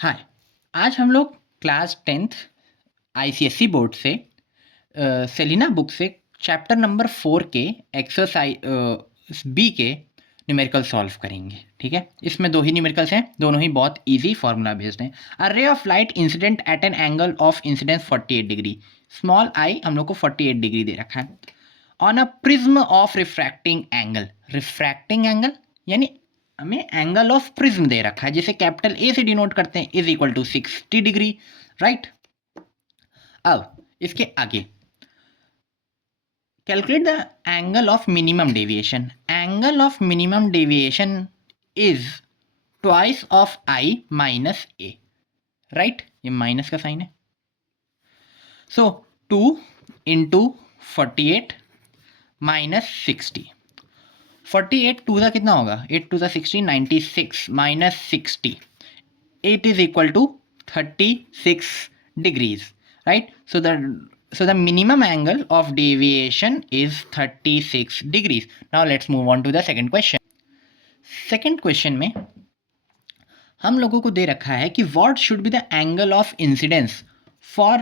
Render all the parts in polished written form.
हाय, आज हम लोग क्लास 10th आईसीएसई बोर्ड से सेलिना बुक से चैप्टर नंबर 4 के एक्सरसाइज बी के न्यूमेरिकल सॉल्व करेंगे। ठीक है, इसमें दो ही न्यूमेरिकल्स हैं, दोनों ही बहुत इजी फार्मूला बेस्ड हैं। A ray of light incident at an angle of incidence 48 degree, small i हम लोग को 48 डिग्री दे रखा है, on a prism of refracting angle. Refracting angle यानी हमें एंगल ऑफ प्रिज्म दे रखा है, जिसे कैपिटल ए से डिनोट करते हैं, is equal to 60 degree. Right, अब इसके आगे calculate the angle of minimum deviation. Angle of minimum deviation is twice of I minus A. Right, ये माइनस का साइन है, so 2 into 48 minus 60। 48 two the कितना होगा, 8 two the 16, 96 minus 60, 8 is equal to 36 degrees, right? So the minimum angle of deviation is 36 degrees. Now let's move on to the second question. Second question में हम लोगों को दे रखा है कि what should be the angle of incidence for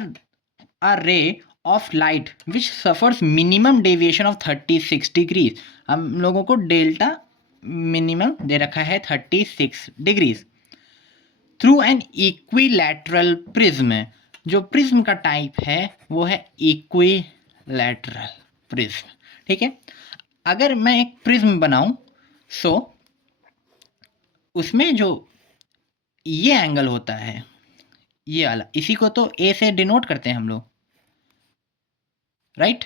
a ray of light which suffers minimum deviation of 36 degrees. हम लोगों को डेल्टा मिनिमम दे रखा है 36 degrees through an equilateral prism. जो प्रिज्म का टाइप है वो है इक्विलैटरल प्रिज्म। ठीक है, अगर मैं एक प्रिज्म बनाऊं सो उसमें जो ये एंगल होता है, ये वाला, इसी को तो ए से डिनोट करते हैं हम लोग। राइट,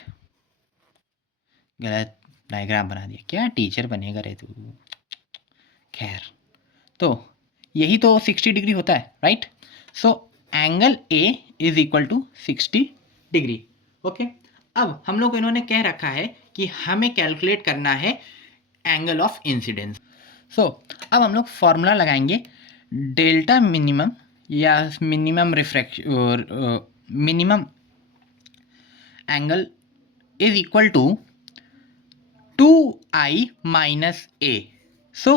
गलत डायग्राम बना दिया, क्या टीचर बनेगा रे तू। खैर, तो यही तो 60 डिग्री होता है। Right, so angle A is equal to 60 degree. Okay, अब हम लोग इन्होंने कह रखा है कि हमें कैलकुलेट करना है एंगल ऑफ इंसिडेंस। सो अब हम लोग फॉर्मूला लगाएंगे, डेल्टा मिनिमम या minimum minimum angle is equal to 2i minus A. So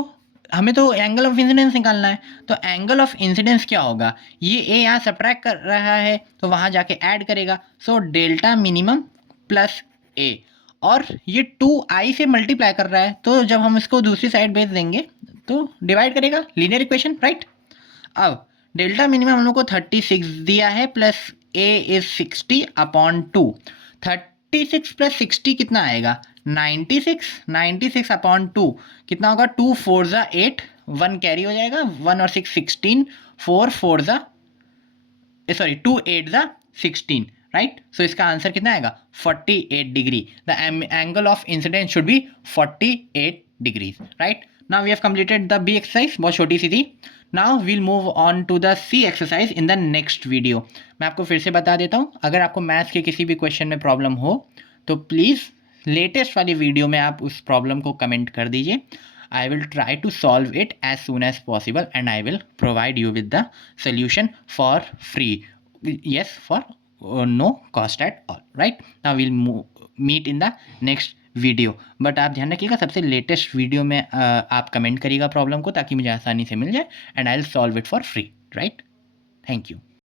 हमें तो एंगल ऑफ इंसिडेंस निकालना है, तो एंगल ऑफ इंसिडेंस क्या होगा, ये ए यहाँ सब्ट्रैक्ट कर रहा है तो वहाँ जाके ऐड करेगा, सो डेल्टा मिनिमम प्लस ए, और ये 2i से मल्टीप्लाई कर रहा है, तो जब हम इसको दूसरी साइड भेज देंगे तो डिवाइड करेगा, लीनियर इक्वेशन। राइट, अब डेल्टा मिनिमम हम लोग को 36 दिया है, plus A is 60 upon 2। 36 plus 60 कितना आएगा, 96। 96 अपॉन 2 कितना होगा, 2 4 ज़ा 8, 1 कैरी हो जाएगा, 1 और 6 16, 4 4 ज़ा सॉरी 2 8 ज़ा 16। राइट, सो इसका आंसर कितना आएगा, 48 degree. The angle of incidence should be 48 degrees. Right, now we have completed the B exercise, बहुत छोटी सी थी। Now we'll move on to the C exercise in the next video. मैं आपको फिर से बता देता हूँ, अगर आपको मैथ्स के किसी भी क्वेश्चन में प्रॉब्लम हो तो प्लीज़ लेटेस्ट वाली वीडियो में आप उस प्रॉब्लम को कमेंट कर दीजिए। I will try to solve it as soon as possible and I will provide you with the solution for free, yes, for no cost at all. Right, now we'll meet in the next video. But आप ध्यान रखिएगा, सबसे latest video में आप comment करिएगा problem को, ताकि मुझे आसानी से मिल जाए and I will solve it for free. Right, thank you.